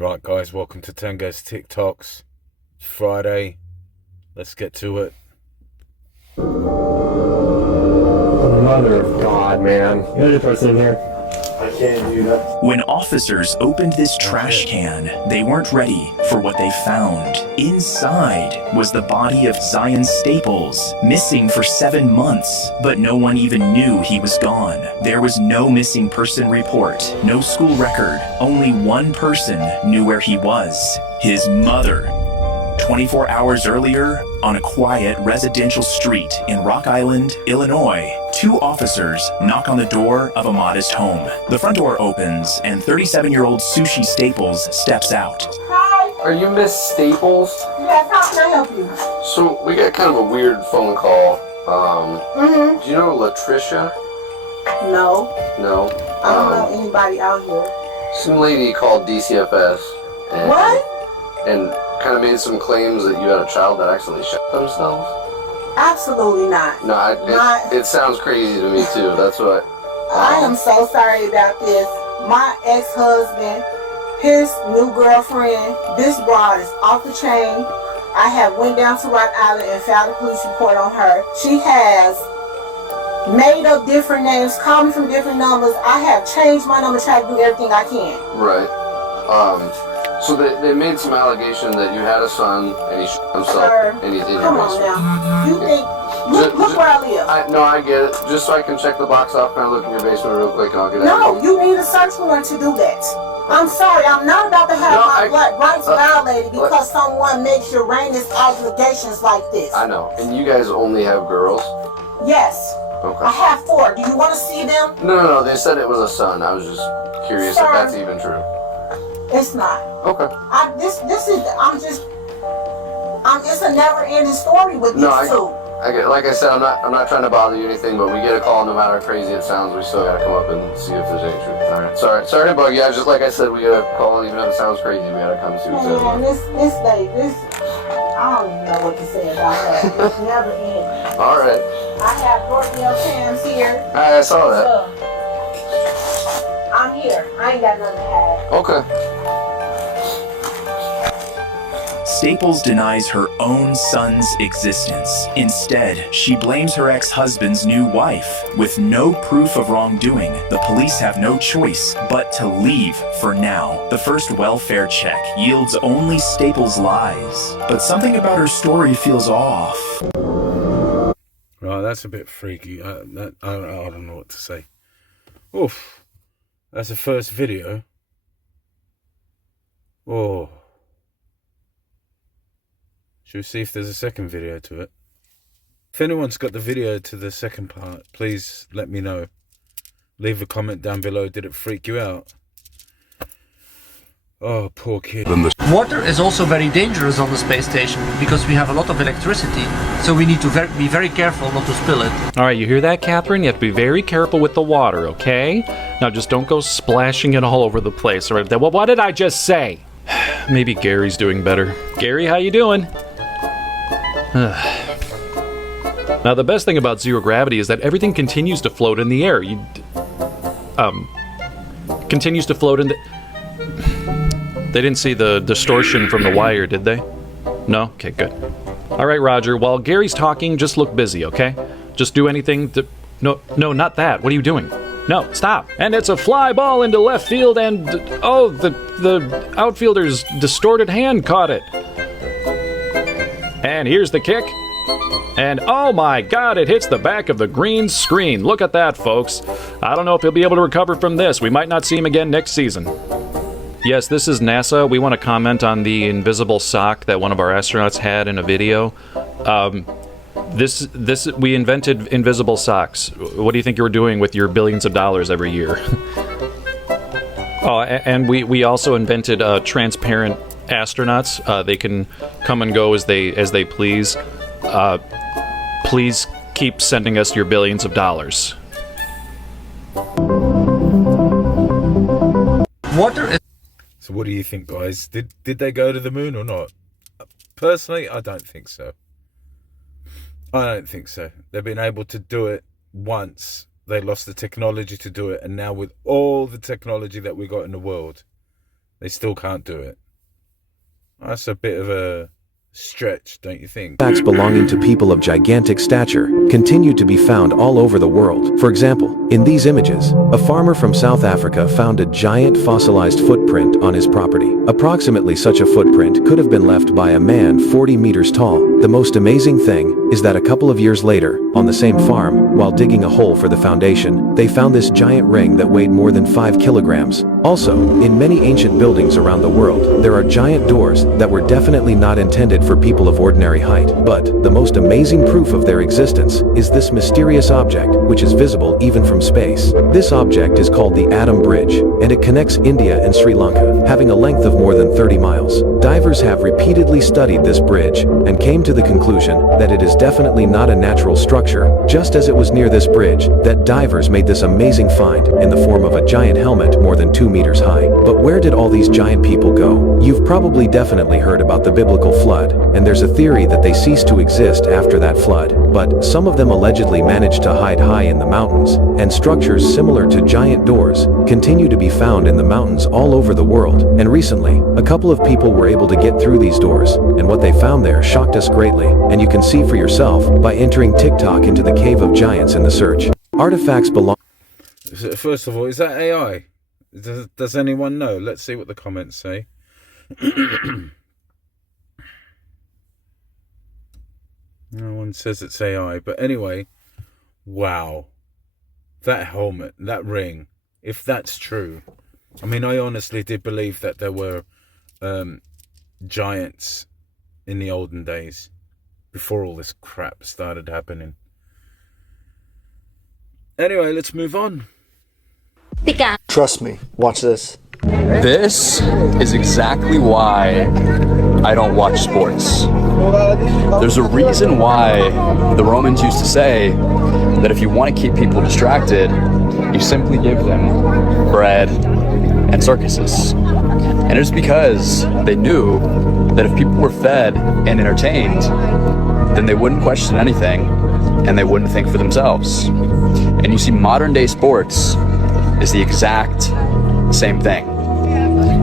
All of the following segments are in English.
Right, guys, welcome to Tango's TikToks. It's Friday. Let's get to it. Mother of God, man. You gotta just press in here. I can't do that. When officers opened this trash can, they weren't ready for what they found. Inside was the body of Zion Staples, missing for 7 months, but no one even knew he was gone. There was no missing person report, no school record. Only one person knew where he was: his mother. 24 hours earlier, on a quiet residential street in Rock Island, Illinois, 2 officers knock on the door of a modest home. The front door opens, and 37-year-old Sushi Staples steps out. Hi. Are you Miss Staples? Yes, how can I help you? So, we got kind of a weird phone call. Do you know Latricia? No, No? I don't know anybody out here. Some lady called DCFS. And, What? And kind of made some claims that you had a child that accidentally shot themselves. Absolutely not. No, it sounds crazy to me too. That's what. I am so sorry about this. My ex-husband, his new girlfriend, this broad is off the chain. I have went down to Rock Island and filed a police report on her. She has made up different names, called me from different numbers. I have changed my number, tried to do everything I can. Right. So they made some allegation that you had a son and he shot himself Sir, and he's in your come on basement. now. You think, look where I live. No, I get it. Just so I can check the box off, kind of look in your basement real quick, and I'll get out. No, you need a search warrant to do that. I'm sorry, I'm not about to have my rights violated because someone makes Uranus allegations like this. I know. And you guys only have girls? Yes. Okay. I have 4. Do you want to see them? No. They said it was a son. I was just curious if that's even true. It's not. Okay. It's a never-ending story with these two. I get. Like I said, I'm not trying to bother you or anything, but we get a call. No matter how crazy it sounds, we still gotta come up and see if there's any truth. All right. Sorry to bug you. I just, like I said, we got a call. Even if it sounds crazy, we gotta come see what's going on. Man, this lady, I don't even know what to say about her. It's never ending. All right. I have Doorbell cams here. I saw that. I'm here. I ain't got nothing to hide. Okay. Staples denies her own son's existence. Instead, she blames her ex-husband's new wife. With no proof of wrongdoing, the police have no choice but to leave for now. The first welfare check yields only Staples' lies, but something about her story feels off. Right, that's a bit freaky. I don't know what to say. Oof. That's the first video. Oh. Should we see if there's a second video to it? If anyone's got the video to the second part, please let me know. Leave a comment down below. Did it freak you out? Oh, poor kid. Water is also very dangerous on the space station because we have a lot of electricity, so we need to be very careful not to spill it. All right, you hear that, Catherine? You have to be very careful with the water, okay? Now just don't go splashing it all over the place. All right, well, what did I just say? Maybe Gary's doing better. Gary, how you doing? Now, the best thing about zero gravity is that everything continues to float in the air. Continues to float in the... They didn't see the distortion from the wire, did they? No? Okay, good. All right, Roger. While Gary's talking, just look busy, okay? Just do anything to... No, not that. What are you doing? No, stop. And it's a fly ball into left field and... Oh, the outfielder's distorted hand caught it. And here's the kick. And oh my God, it hits the back of the green screen. Look at that, folks. I don't know if he'll be able to recover from this. We might not see him again next season. Yes, this is NASA. We want to comment on the invisible sock that one of our astronauts had in a video. We invented invisible socks. What do you think you were doing with your billions of dollars every year? Oh, and we also invented transparent astronauts. They can come and go as they please. Please keep sending us your billions of dollars. Water is... So what do you think, guys? Did they go to the moon or not? Personally, I don't think so. I don't think so. They've been able to do it once. They lost the technology to do it, and now with all the technology that we got in the world, They still can't do it. That's a bit of a stretch, don't you think? Artifacts belonging to people of gigantic stature continue to be found all over the world. For example, in these images, a farmer from South Africa found a giant fossilized footprint on his property. Approximately such a footprint could have been left by a man 40 meters tall. The most amazing thing is that a couple of years later, on the same farm, while digging a hole for the foundation, they found this giant ring that weighed more than 5 kilograms. Also, in many ancient buildings around the world, there are giant doors that were definitely not intended for people of ordinary height. But the most amazing proof of their existence is this mysterious object, which is visible even from space. This object is called the Adam Bridge, and it connects India and Sri Lanka, having a length of more than 30 miles. Divers have repeatedly studied this bridge and came to the conclusion that it is definitely not a natural structure. Just as it was near this bridge that divers made this amazing find in the form of a giant helmet more than 2 meters high. But where did all these giant people go? You've probably definitely heard about the biblical flood, and there's a theory that they ceased to exist after that flood. But some of them allegedly managed to hide high in the mountains, and structures similar to giant doors continue to be found in the mountains all over the world. And recently, a couple of people were able to get through these doors, and what they found there shocked us greatly, and you can see for yourself by entering TikTok into the Cave of Giants in the search. Artifacts belong... First of all, is that AI? Does anyone know? Let's see what the comments say. No one says it's AI, but anyway, wow. That helmet, that ring, if that's true. I mean, I honestly did believe that there were giants in the olden days, before all this crap started happening. Anyway, let's move on. Trust me, watch this. This is exactly why I don't watch sports. There's a reason why the Romans used to say that if you want to keep people distracted, you simply give them bread and circuses. And it's because they knew that if people were fed and entertained, then they wouldn't question anything and they wouldn't think for themselves. And you see, modern day sports is the exact same thing.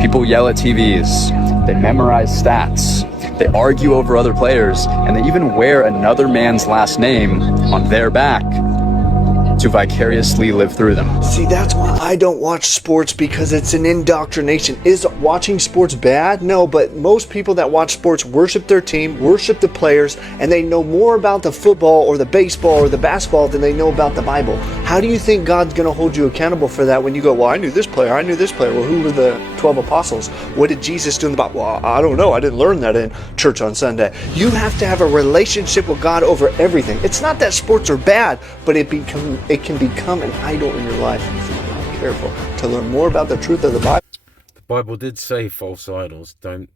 People yell at TVs, they memorize stats, they argue over other players, and they even wear another man's last name on their back to vicariously live through them. See, that's why I don't watch sports, because it's an indoctrination. Is watching sports bad? No, but most people that watch sports worship their team, worship the players, and they know more about the football or the baseball or the basketball than they know about the Bible. How do you think God's going to hold you accountable for that when you go, well, I knew this player, I knew this player. Well, who were the 12 apostles? What did Jesus do in the Bible? Well, I don't know. I didn't learn that in church on Sunday. You have to have a relationship with God over everything. It's not that sports are bad, but it can become an idol in your life if you're not careful. To learn more about the truth of the Bible. The Bible did say false idols. Don't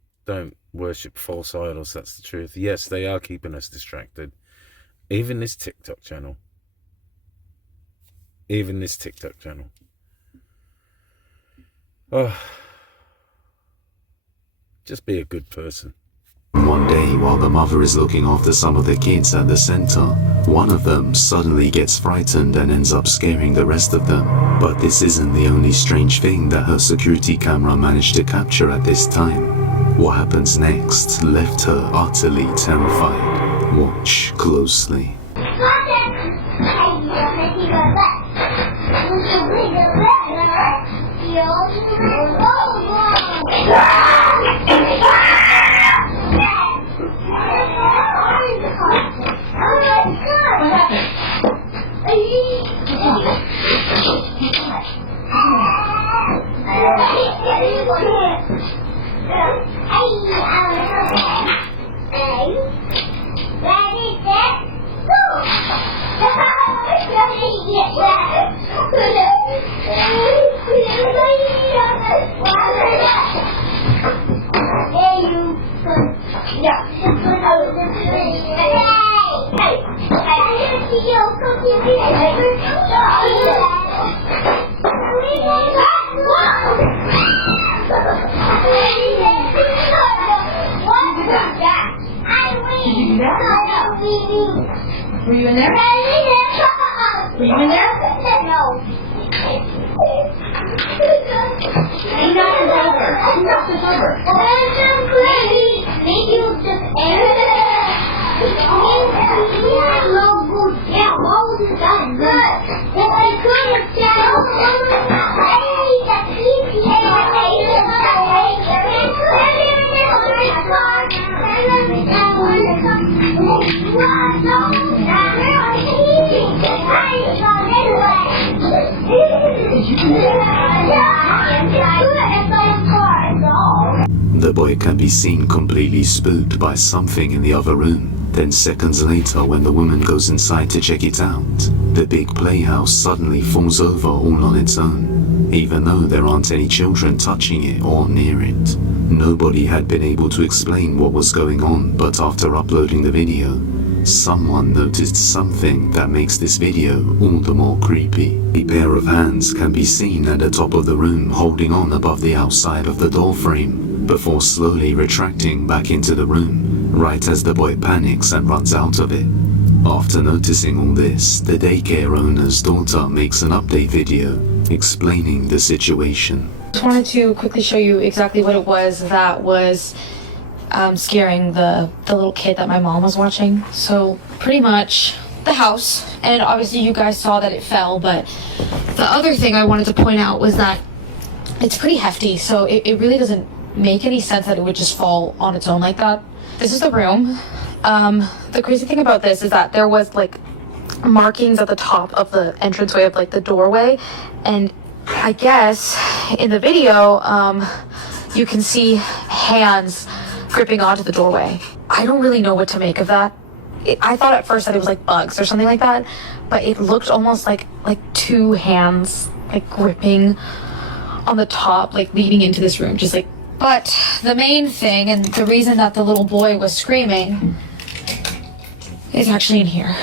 worship false idols. That's the truth. Yes, they are keeping us distracted. Even this TikTok channel. Oh, just be a good person. One day, while the mother is looking after some of the kids at the center, one of them suddenly gets frightened and ends up scaring the rest of them. But this isn't the only strange thing that her security camera managed to capture at this time. What happens next left her utterly terrified. Watch closely. Were you in there? Were you in there? No. Ain't nothing over. else is over? Maybe it was just yeah, what was it done? Good. If I could have said, The boy can be seen completely spooked by something in the other room. Then seconds later, when the woman goes inside to check it out, the big playhouse suddenly falls over all on its own, even though there aren't any children touching it or near it. Nobody had been able to explain what was going on, but after uploading the video, someone noticed something that makes this video all the more creepy. A pair of hands can be seen at the top of the room holding on above the outside of the door frame, before slowly retracting back into the room, right as the boy panics and runs out of it. After noticing all this, the daycare owner's daughter makes an update video explaining the situation. I just wanted to quickly show you exactly what it was that was scaring the little kid that my mom was watching. So pretty much the house, and obviously you guys saw that it fell, but the other thing I wanted to point out was that it's pretty hefty, so it really doesn't make any sense that it would just fall on its own like that. This is the room. The crazy thing about this is that there was like markings at the top of the entranceway of like the doorway, and I guess in the video you can see hands gripping onto the doorway. I don't really know what to make of that. I thought at first that it was like bugs or something like that, but it looked almost like two hands like gripping on the top, like leading into this room, just like. But the main thing, and the reason that the little boy was screaming, is actually in here.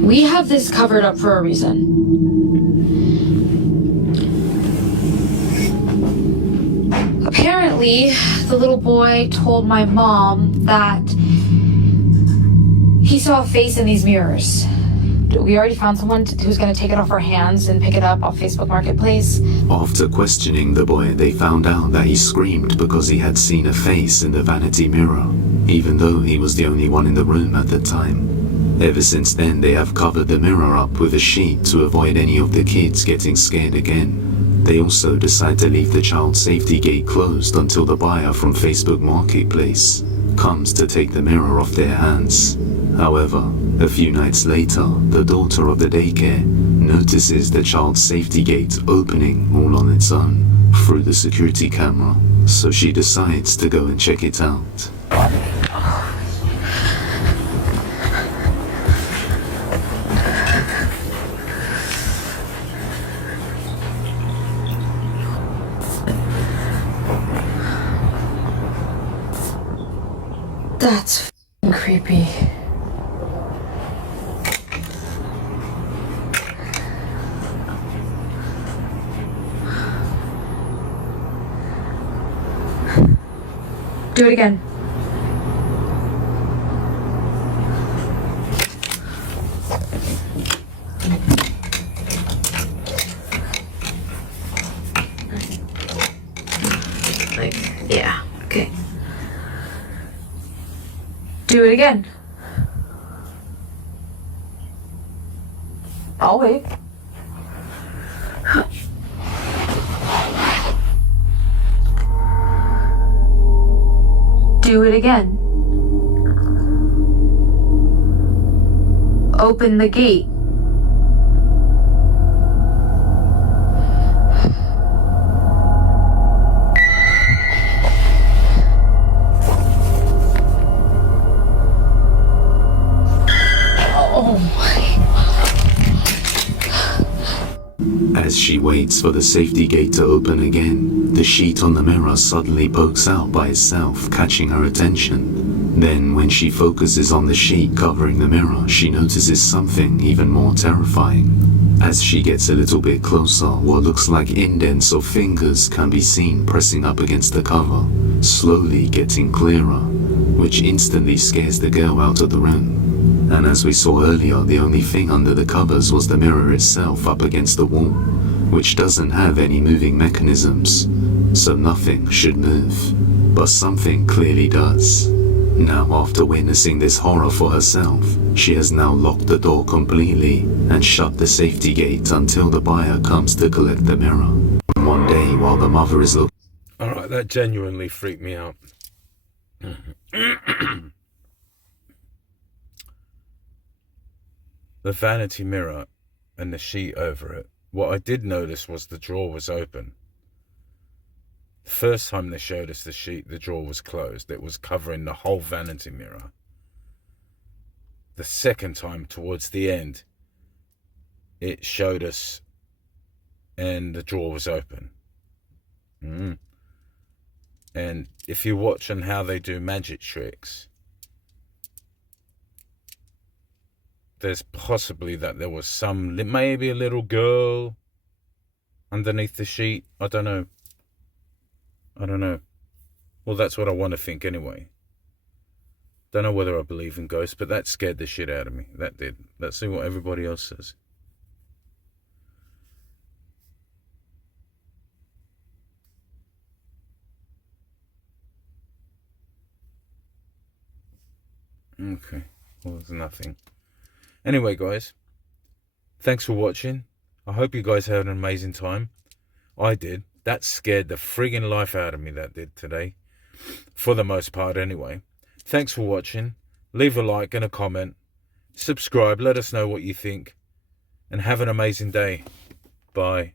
We have this covered up for a reason. Apparently, the little boy told my mom that he saw a face in these mirrors. We already found someone who's going to take it off our hands and pick it up off Facebook Marketplace. After questioning the boy, they found out that he screamed because he had seen a face in the vanity mirror, even though he was the only one in the room at the time. Ever since then, they have covered the mirror up with a sheet to avoid any of the kids getting scared again. They also decide to leave the child safety gate closed until the buyer from Facebook Marketplace comes to take the mirror off their hands. However, a few nights later, the daughter of the daycare notices the child safety gate opening all on its own through the security camera, so she decides to go and check it out. That's f***ing creepy. Do it again. Like, yeah, okay. Do it again. I'll wait. Do it again. Open the gate. As she waits for the safety gate to open again, the sheet on the mirror suddenly pokes out by itself, catching her attention. Then, when she focuses on the sheet covering the mirror, she notices something even more terrifying. As she gets a little bit closer, what looks like indents of fingers can be seen pressing up against the cover, slowly getting clearer, which instantly scares the girl out of the room. And as we saw earlier, the only thing under the covers was the mirror itself up against the wall, which doesn't have any moving mechanisms, so nothing should move. But something clearly does. Now, after witnessing this horror for herself, she has now locked the door completely and shut the safety gate until the buyer comes to collect the mirror. One day, while the mother is looking... Alright, that genuinely freaked me out. The vanity mirror and the sheet over it. What I did notice was the drawer was open. The first time they showed us the sheet, the drawer was closed. It was covering the whole vanity mirror. The second time, towards the end, it showed us and the drawer was open. And if you watch on how they do magic tricks, there's possibly that there was some, maybe a little girl underneath the sheet. I don't know. Well, that's what I want to think anyway. Don't know whether I believe in ghosts, but that scared the shit out of me. That did. Let's see what everybody else says. Okay. Well, there's nothing. Anyway, guys, thanks for watching. I hope you guys had an amazing time. I did. That scared the friggin' life out of me, that did today. For the most part, anyway. Thanks for watching. Leave a like and a comment. Subscribe. Let us know what you think. And have an amazing day. Bye.